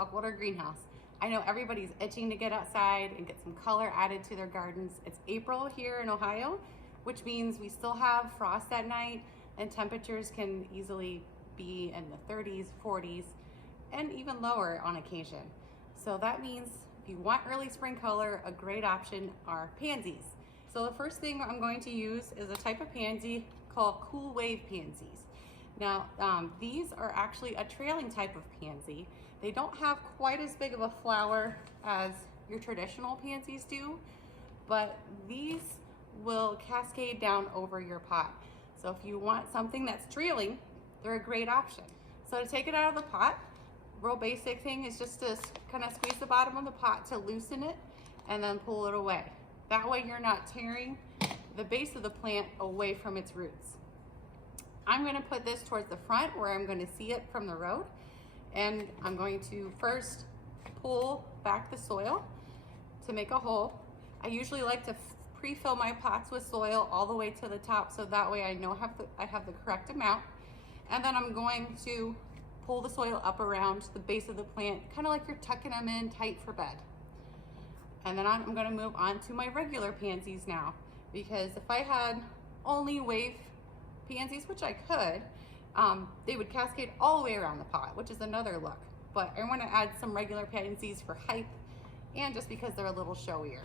saltwater greenhouse. I know everybody's itching to get outside and get some color added to their gardens. It's April here in Ohio, which means we still have frost at night and temperatures can easily be in the 30s, 40s, and even lower on occasion. So that means if you want early spring color, a great option are pansies. So the first thing I'm going to use is a type of pansy called cool wave pansies. Now, these are actually a trailing type of pansy. They don't have quite as big of a flower as your traditional pansies do, but these will cascade down over your pot. So if you want something that's trailing, they're a great option. So to take it out of the pot, real basic thing is just to kind of squeeze the bottom of the pot to loosen it and then pull it away. That way you're not tearing the base of the plant away from its roots. I'm going to put this towards the front where I'm going to see it from the road, and I'm going to first pull back the soil to make a hole. I usually like to pre-fill my pots with soil all the way to the top, so that way I know I have the correct amount. And then I'm going to pull the soil up around the base of the plant, kind of like you're tucking them in tight for bed. And then I'm going to move on to my regular pansies now, because if I had only wave pansies, which I could, they would cascade all the way around the pot, which is another look. But I want to add some regular pansies for height and just because they're a little showier.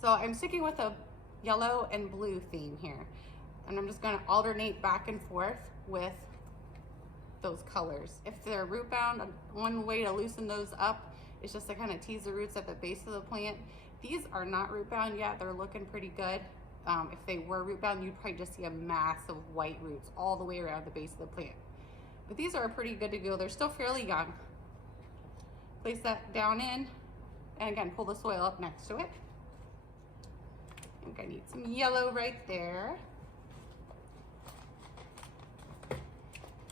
So I'm sticking with a yellow and blue theme here, and I'm just going to alternate back and forth with those colors. If they're root bound, one way to loosen those up is just to kind of tease the roots at the base of the plant. These are not root bound yet, they're looking pretty good. If they were root bound, you'd probably just see a mass of white roots all the way around the base of the plant. But these are pretty good to go. They're still fairly young. Place that down in, and again, pull the soil up next to it. I think I need some yellow right there.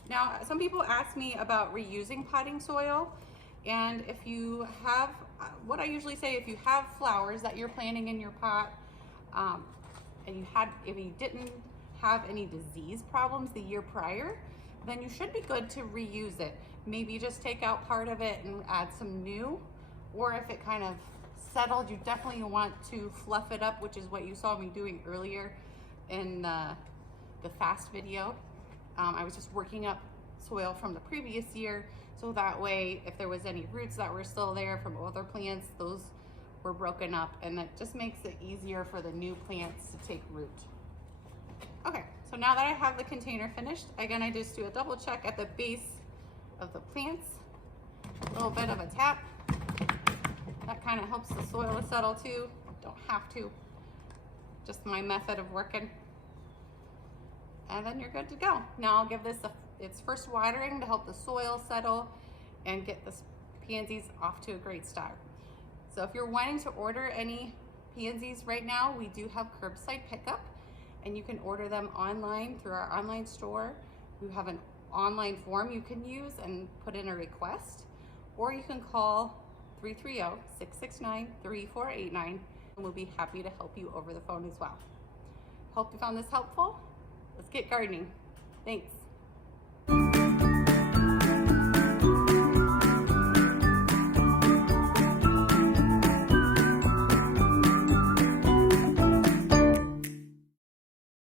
Now, some people ask me about reusing potting soil, and if you have, what I usually say, if you have flowers that you're planting in your pot, and if you didn't have any disease problems the year prior, then you should be good to reuse it. Maybe just take out part of it and add some new, or if it kind of settled, you definitely want to fluff it up, which is what you saw me doing earlier in the fast video. I was just working up soil from the previous year, so that way if there was any roots that were still there from other plants, those were broken up, and that just makes it easier for the new plants to take root. Okay, so now that I have the container finished, again, I just do a double check at the base of the plants, a little bit of a tap. That kind of helps the soil to settle too. Don't have to, just my method of working. And then you're good to go. Now I'll give this its first watering to help the soil settle and get the pansies off to a great start. So if you're wanting to order any pansies right now, we do have curbside pickup, and you can order them online through our online store. We have an online form you can use and put in a request, or you can call 330-669-3489, and we'll be happy to help you over the phone as well. Hope you found this helpful. Let's get gardening. Thanks.